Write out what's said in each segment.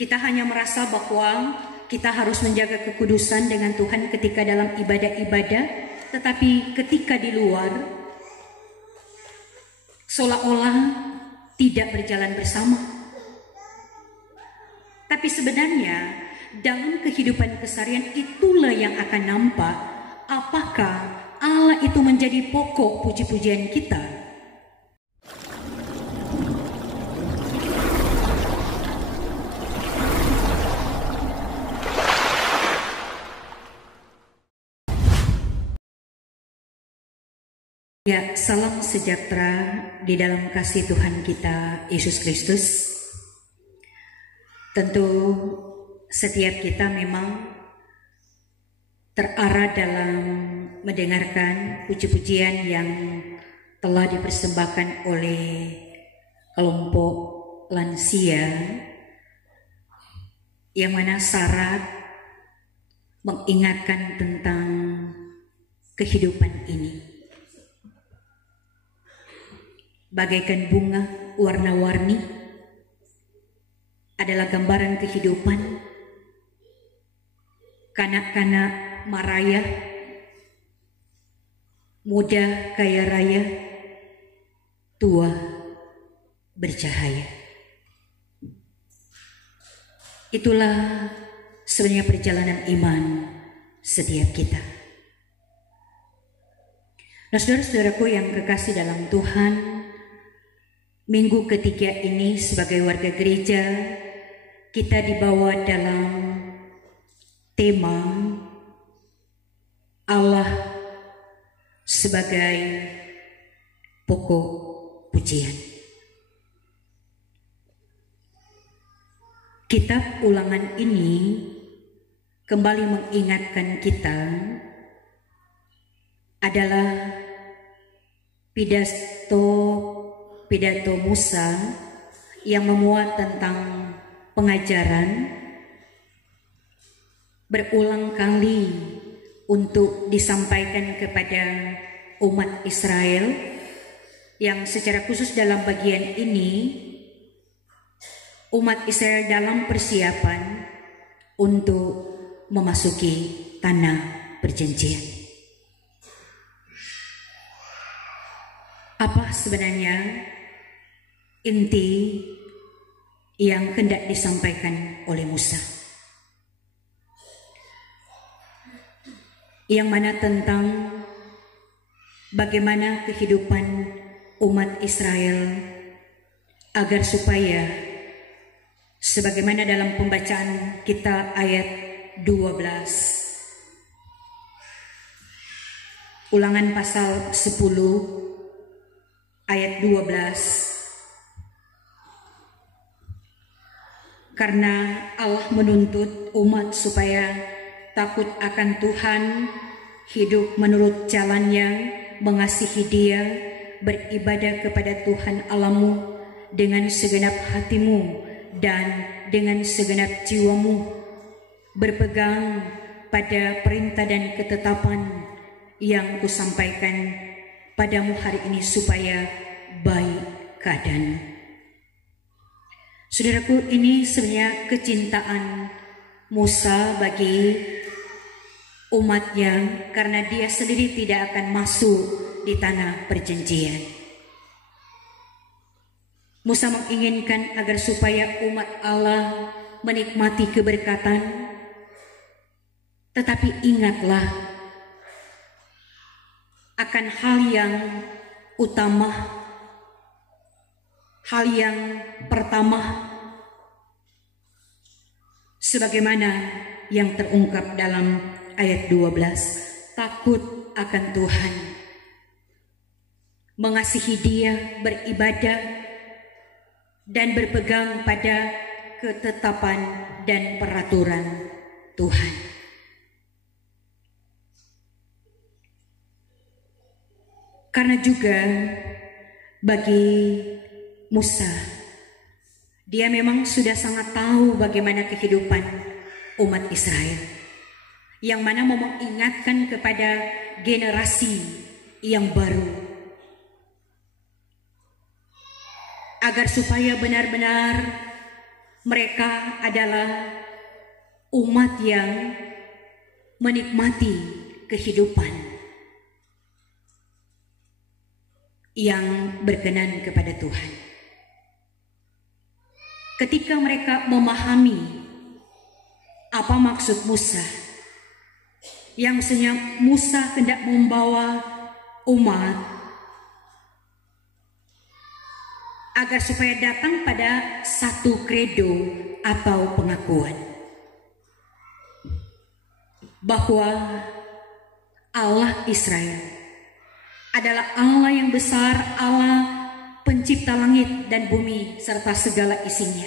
Kita hanya merasa bahwa kita harus menjaga kekudusan dengan Tuhan ketika dalam ibadah-ibadah, tetapi ketika di luar seolah-olah tidak berjalan bersama. Tapi sebenarnya dalam kehidupan keseharian itulah yang akan nampak apakah Allah itu menjadi pokok puji-pujian kita. Ya, salam sejahtera di dalam kasih Tuhan kita Yesus Kristus. Tentu setiap kita memang terarah dalam mendengarkan puji-pujian yang telah dipersembahkan oleh kelompok lansia, yang mana syarat mengingatkan tentang kehidupan ini. Bagaikan bunga warna-warni adalah gambaran kehidupan. Kanak-kanak maraya, muda kaya raya, tua bercahaya. Itulah sebenarnya perjalanan iman setiap kita. Nah, saudara-saudaraku yang kekasih dalam Tuhan, minggu ketiga ini sebagai warga gereja, kita dibawa dalam tema Allah sebagai pokok pujian. Kitab Ulangan ini kembali mengingatkan kita adalah pidato Musa yang memuat tentang pengajaran berulang kali untuk disampaikan kepada umat Israel, yang secara khusus dalam bagian ini umat Israel dalam persiapan untuk memasuki tanah perjanjian. Apa sebenarnya inti yang hendak disampaikan oleh Musa? Yang mana tentang bagaimana kehidupan umat Israel agar supaya sebagaimana dalam pembacaan kita ayat 12, Ulangan pasal 10 ayat 12, karena Allah menuntut umat supaya takut akan Tuhan, hidup menurut jalannya, mengasihi Dia, beribadah kepada Tuhan Allahmu dengan segenap hatimu dan dengan segenap jiwamu, berpegang pada perintah dan ketetapan yang kusampaikan padamu hari ini supaya baik keadaan. Saudaraku, ini sebenarnya kecintaan Musa bagi umatnya karena dia sendiri tidak akan masuk di tanah perjanjian. Musa menginginkan agar supaya umat Allah menikmati keberkatan, tetapi ingatlah akan hal yang utama, hal yang pertama, sebagaimana yang terungkap dalam ayat 12, takut akan Tuhan, mengasihi Dia, beribadah dan berpegang pada ketetapan dan peraturan Tuhan. Karena juga bagi Musa, dia memang sudah sangat tahu bagaimana kehidupan umat Israel, yang mana mau mengingatkan kepada generasi yang baru agar supaya benar-benar Mereka adalah umat yang menikmati kehidupan yang berkenan kepada Tuhan. Ketika mereka memahami apa maksud Musa, yang mestinya Musa hendak membawa umat agar supaya datang pada satu kredo atau pengakuan bahwa Allah Israel adalah Allah yang besar, Allah pencipta langit dan bumi serta segala isinya.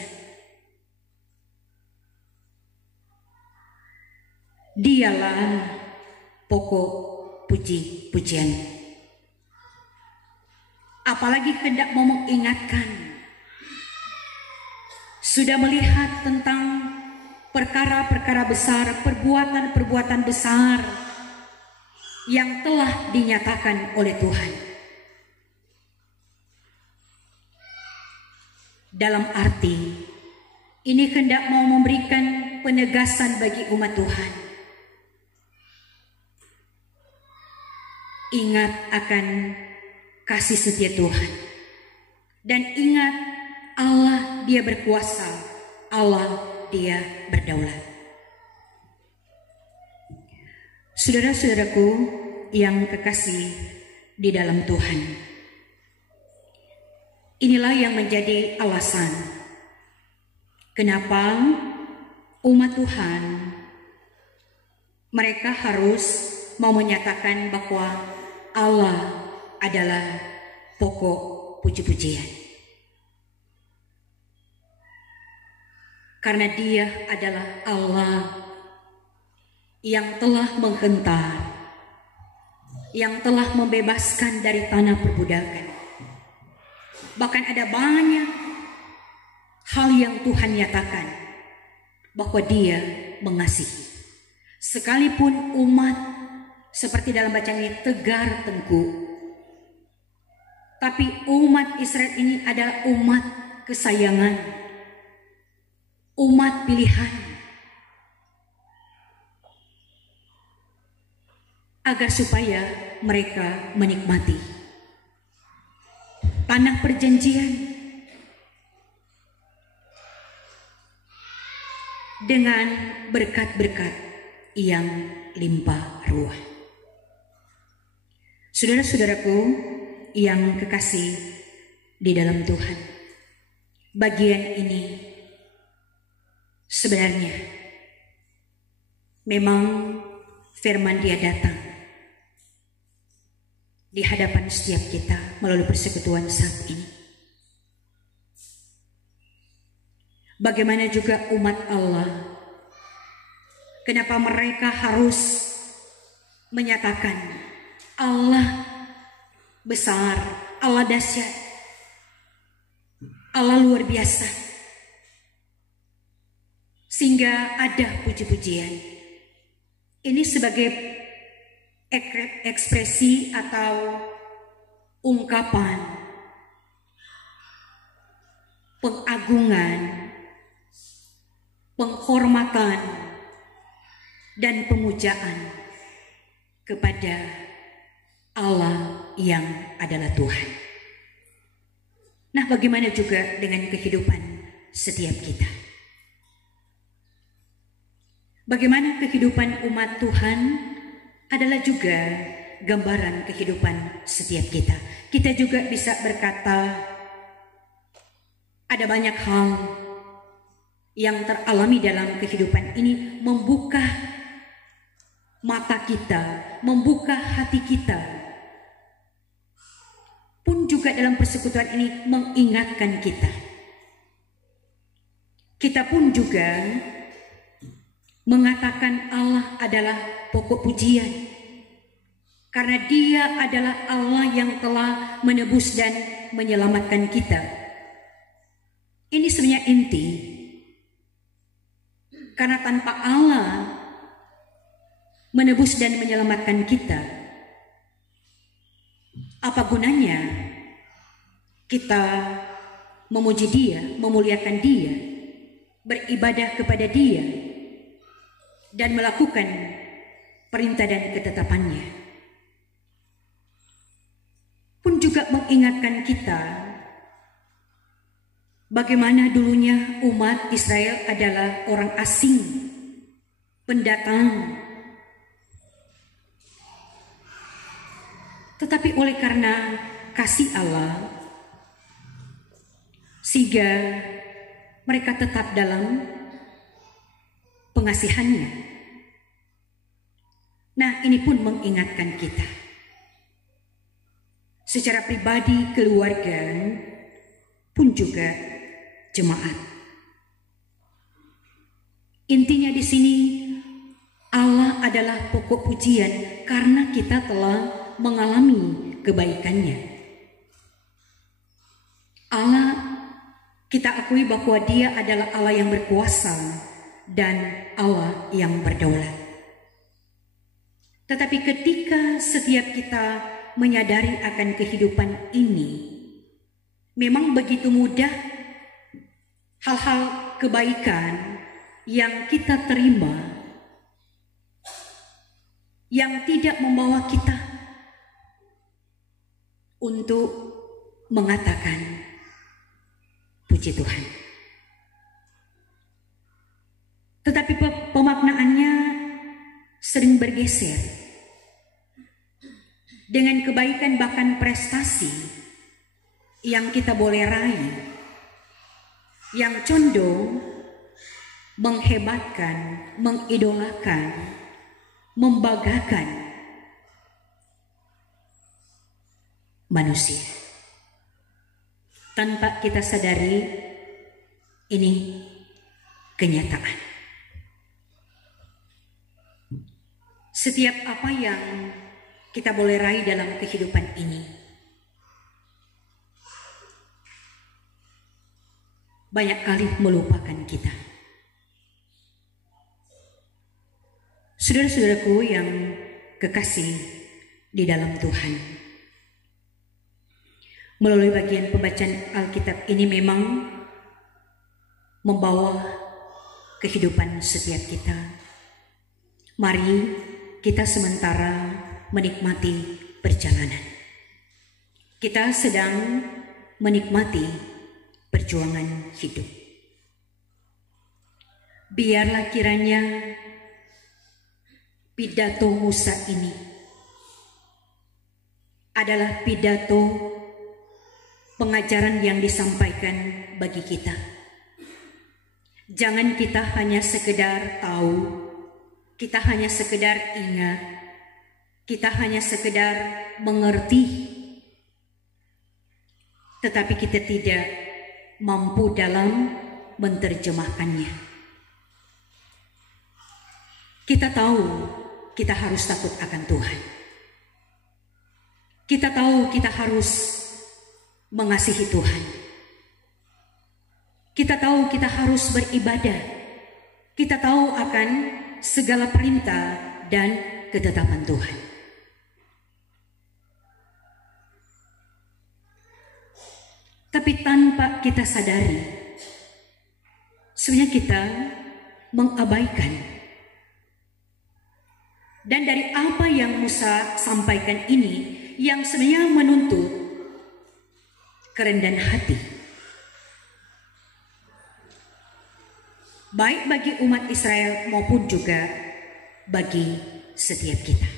Dialah pokok puji-pujian. Apalagi hendak mau mengingatkan, sudah melihat tentang perkara-perkara besar, perbuatan-perbuatan besar yang telah dinyatakan oleh Tuhan. Dalam arti ini hendak mau memberikan penegasan bagi umat Tuhan. Ingat akan kasih setia Tuhan, dan ingat Allah Dia berkuasa, Allah Dia berdaulat. Saudara-saudaraku yang kekasih di dalam Tuhan, inilah yang menjadi alasan kenapa umat Tuhan mereka harus mau menyatakan bahwa Allah adalah pokok puji-pujian. Karena Dia adalah Allah yang telah menghentar, yang telah membebaskan dari tanah perbudakan. Bahkan ada banyak hal yang Tuhan nyatakan bahwa Dia mengasihi. Sekalipun umat seperti dalam bacaan ini tegar tengkuk, tapi umat Israel ini adalah umat kesayangan, umat pilihan, agar supaya mereka menikmati tanah perjanjian dengan berkat-berkat yang limpah ruah. Saudara-saudaraku yang kekasih di dalam Tuhan, bagian ini sebenarnya memang firman Dia datang di hadapan setiap kita melalui persekutuan saat ini. Bagaimana juga umat Allah, kenapa mereka harus menyatakan Allah besar, Allah dahsyat, Allah luar biasa, sehingga ada puji-pujian. Ini sebagai ekspresi atau ungkapan pengagungan, penghormatan, dan pemujaan kepada Allah yang adalah Tuhan. Nah, bagaimana juga dengan kehidupan setiap kita? Bagaimana kehidupan umat Tuhan adalah juga gambaran kehidupan setiap kita. Kita juga bisa berkata, ada banyak hal yang teralami dalam kehidupan ini membuka mata kita, membuka hati kita. Pun juga dalam persekutuan ini mengingatkan kita. Kita pun juga mengatakan Allah adalah pokok pujian, karena Dia adalah Allah yang telah menebus dan menyelamatkan kita. Ini sebenarnya inti, karena tanpa Allah menebus dan menyelamatkan kita, apa gunanya kita memuji Dia, memuliakan Dia, beribadah kepada Dia dan melakukan perintah dan ketetapannya. Pun juga mengingatkan kita bagaimana dulunya umat Israel adalah orang asing, pendatang. Tetapi oleh karena kasih Allah, sehingga mereka tetap dalam pengasihannya. Nah, ini pun mengingatkan kita secara pribadi, keluarga, pun juga jemaat. Intinya di sini Allah adalah pokok pujian karena kita telah mengalami kebaikannya. Allah, kita akui bahwa Dia adalah Allah yang berkuasa dan Allah yang berdaulat. Tetapi ketika setiap kita menyadari akan kehidupan ini, memang begitu mudah hal-hal kebaikan yang kita terima yang tidak membawa kita untuk mengatakan puji Tuhan. Tetapi pemaknaannya sering bergeser dengan kebaikan bahkan prestasi yang kita boleh raih, yang condong menghebatkan, mengidolakan, membanggakan manusia. Tanpa kita sadari, ini kenyataan. Setiap apa yang kita boleh raih dalam kehidupan ini, banyak kali melupakan kita. Saudara-saudaraku yang kekasih di dalam Tuhan, melalui bagian pembacaan Alkitab ini memang membawa kehidupan setiap kita. Mari kita sementara menikmati perjalanan. Kita sedang menikmati perjuangan hidup. Biarlah kiranya pidato Musa ini adalah pidato pengajaran yang disampaikan bagi kita. Jangan kita hanya sekedar tahu, kita hanya sekedar ingat, kita hanya sekedar mengerti, tetapi kita tidak mampu dalam menerjemahkannya. Kita tahu kita harus takut akan Tuhan. Kita tahu kita harus mengasihi Tuhan. Kita tahu kita harus beribadah. Kita tahu akan segala perintah dan ketetapan Tuhan. Tapi tanpa kita sadari, sebenarnya kita mengabaikan. Dan dari apa yang Musa sampaikan ini, yang sebenarnya menuntut kerendahan hati, baik bagi umat Israel maupun juga bagi setiap kita.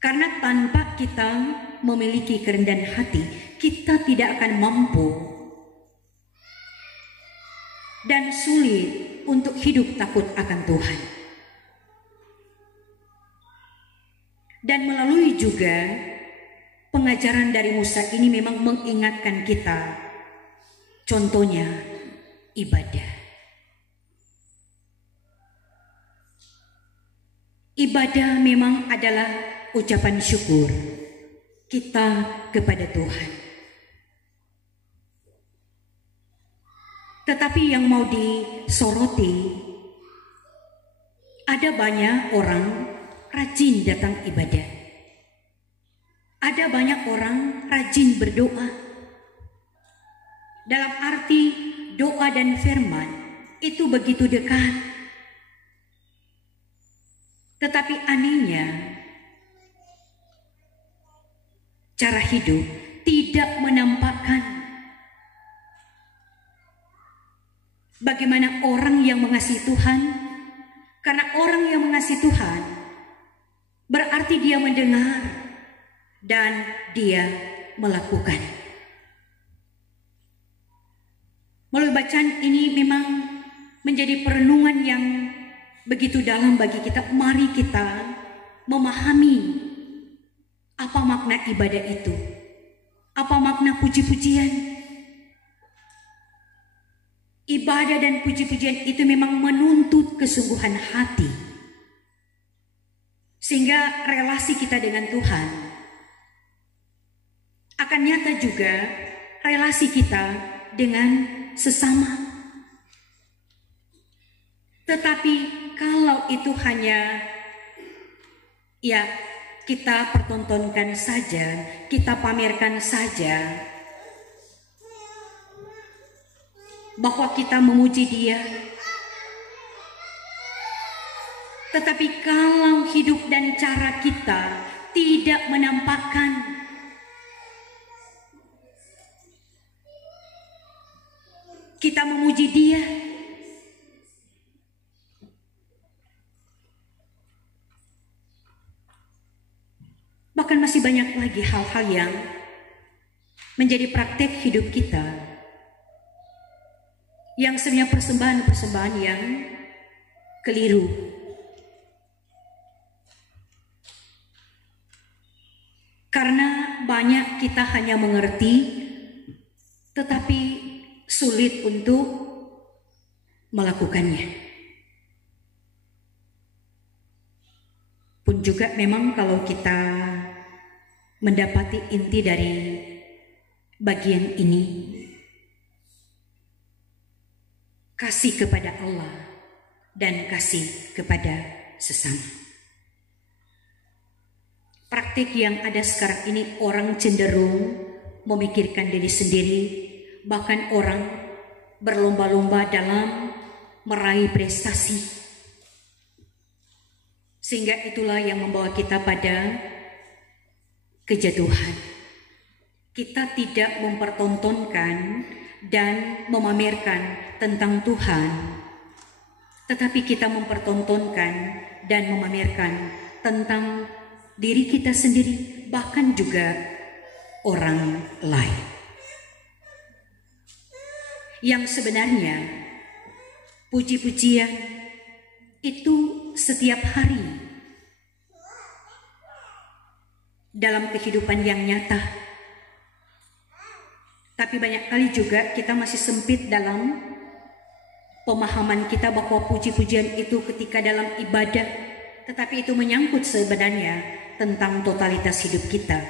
Karena tanpa kita memiliki kerendahan hati, kita tidak akan mampu dan sulit untuk hidup takut akan Tuhan. Dan melalui juga pengajaran dari Musa ini memang mengingatkan kita, contohnya ibadah. Ibadah memang adalah ucapan syukur kita kepada Tuhan. Tetapi yang mau disoroti, ada banyak orang rajin datang ibadah. Ada banyak orang rajin berdoa. Dalam arti doa dan firman itu begitu dekat. Tetapi anehnya, cara hidup tidak menampakkan bagaimana orang yang mengasihi Tuhan. Karena orang yang mengasihi Tuhan berarti dia mendengar dan dia melakukan. Melalui bacaan ini memang menjadi perenungan yang begitu dalam bagi kita. Mari kita memahami apa makna ibadah itu, apa makna puji-pujian. Ibadah dan puji-pujian itu memang menuntut kesungguhan hati, sehingga relasi kita dengan Tuhan akan nyata juga relasi kita dengan sesama. Tetapi kalau itu hanya kita pertontonkan saja, kita pamerkan saja bahwa kita memuji Dia, tetapi kalau hidup dan cara kita tidak menampakkan kita memuji Dia, bahkan masih banyak lagi hal-hal yang menjadi praktek hidup kita, yang sebenarnya persembahan-persembahan yang keliru. Karena banyak kita hanya mengerti, tetapi sulit untuk melakukannya. Pun juga memang kalau kita mendapati inti dari bagian ini, kasih kepada Allah dan kasih kepada sesama. Praktik yang ada sekarang ini, orang cenderung memikirkan diri sendiri, bahkan orang berlomba-lomba dalam meraih prestasi. Sehingga itulah yang membawa kita pada kejatuhan. Kita tidak mempertontonkan dan memamerkan tentang Tuhan, tetapi kita mempertontonkan dan memamerkan tentang diri kita sendiri, bahkan juga orang lain. Yang sebenarnya puji-pujian itu setiap hari dalam kehidupan yang nyata. Tapi banyak kali juga kita masih sempit dalam pemahaman kita bahwa puji-pujian itu ketika dalam ibadah, tetapi itu menyangkut sebenarnya tentang totalitas hidup kita.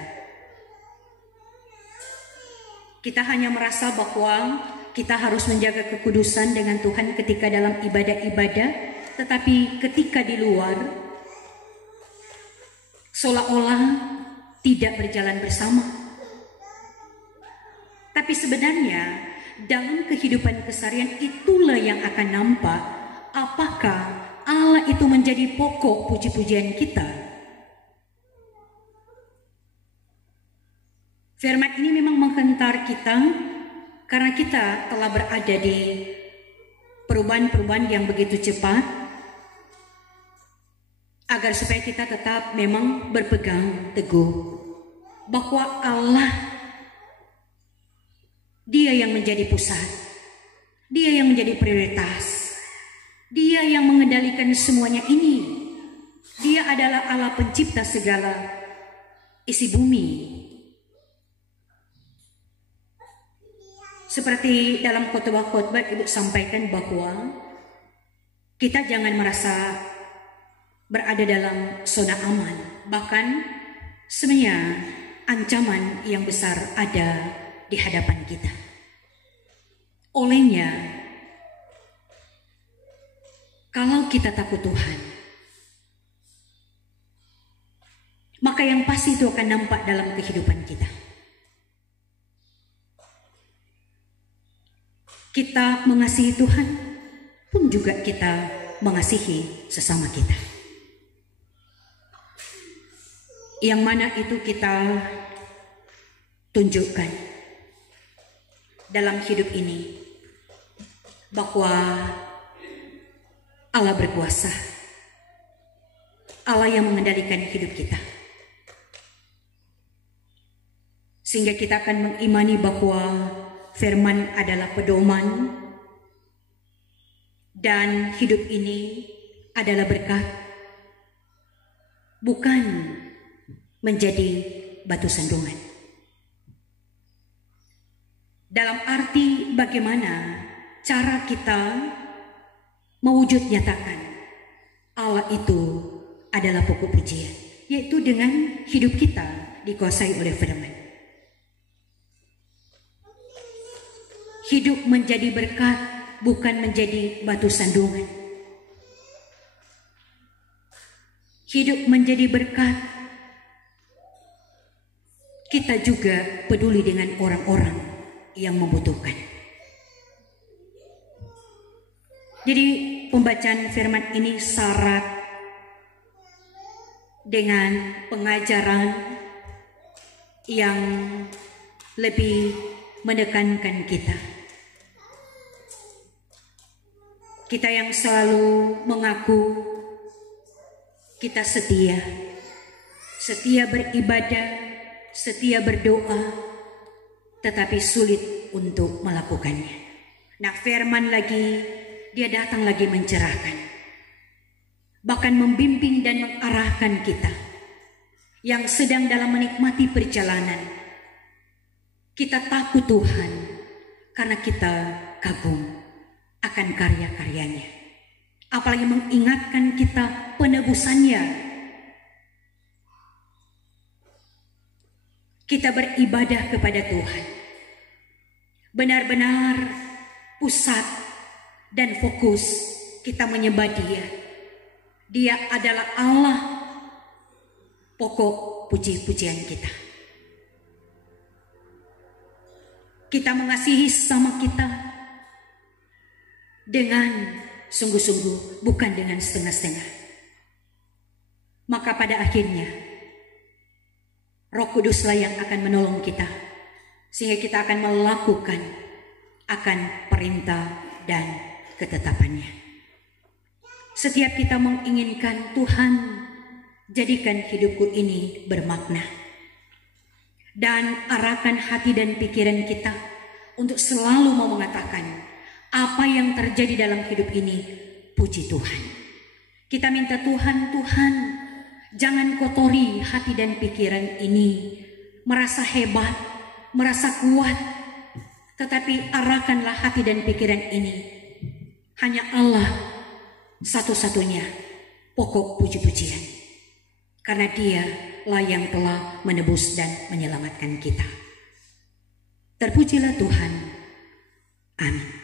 Kita hanya merasa bahwa kita harus menjaga kekudusan dengan Tuhan ketika dalam ibadah-ibadah, tetapi ketika di luar seolah-olah tidak berjalan bersama. Tapi sebenarnya dalam kehidupan keseharian itulah yang akan nampak apakah Allah itu menjadi pokok puji-pujian kita. Firman ini memang menghentar kita karena kita telah berada di perubahan-perubahan yang begitu cepat, agar supaya kita tetap memang berpegang teguh bahwa Allah, Dia yang menjadi pusat, Dia yang menjadi prioritas, Dia yang mengendalikan semuanya ini. Dia adalah Allah pencipta segala isi bumi. Seperti dalam khotbah-khotbah Ibu sampaikan bahwa kita jangan merasa berada dalam zona aman, bahkan sebenarnya ancaman yang besar ada di hadapan kita. Olehnya, kalau kita takut Tuhan, maka yang pasti itu akan nampak dalam kehidupan kita. Kita mengasihi Tuhan pun juga kita mengasihi sesama kita. Yang mana itu kita tunjukkan dalam hidup ini bahwa Allah berkuasa, Allah yang mengendalikan hidup kita. Sehingga kita akan mengimani bahwa firman adalah pedoman dan hidup ini adalah berkat, bukan menjadi batu sandungan. Dalam arti bagaimana cara kita mewujud nyatakan Allah itu adalah pokok pujian, yaitu dengan hidup kita dikuasai oleh firman. Hidup menjadi berkat, bukan menjadi batu sandungan. Hidup menjadi berkat, kita juga peduli dengan orang-orang yang membutuhkan. Jadi pembacaan firman ini syarat dengan pengajaran yang lebih menekankan kita. Kita yang selalu mengaku kita setia beribadah, setia berdoa, tetapi sulit untuk melakukannya. Nah, firman lagi, dia datang lagi mencerahkan, bahkan membimbing dan mengarahkan kita yang sedang dalam menikmati perjalanan. Kita takut Tuhan karena kita kagum akan karya-karyanya, apalagi mengingatkan kita penebusannya. Kita beribadah kepada Tuhan, benar-benar pusat dan fokus kita menyembah Dia. Dia adalah Allah, pokok puji-pujian kita. Kita mengasihi sesama kita dengan sungguh-sungguh, bukan dengan setengah-setengah. Maka pada akhirnya Roh Kuduslah yang akan menolong kita, sehingga kita akan melakukan akan perintah dan ketetapannya. Setiap kita menginginkan Tuhan, jadikan hidupku ini bermakna, dan arahkan hati dan pikiran kita untuk selalu mau mengatakan apa yang terjadi dalam hidup ini, puji Tuhan. Kita minta Tuhan, jangan kotori hati dan pikiran ini, merasa hebat, merasa kuat, tetapi arahkanlah hati dan pikiran ini. Hanya Allah satu-satunya pokok puji-pujian, karena Dialah yang telah menebus dan menyelamatkan kita. Terpujilah Tuhan. Amin.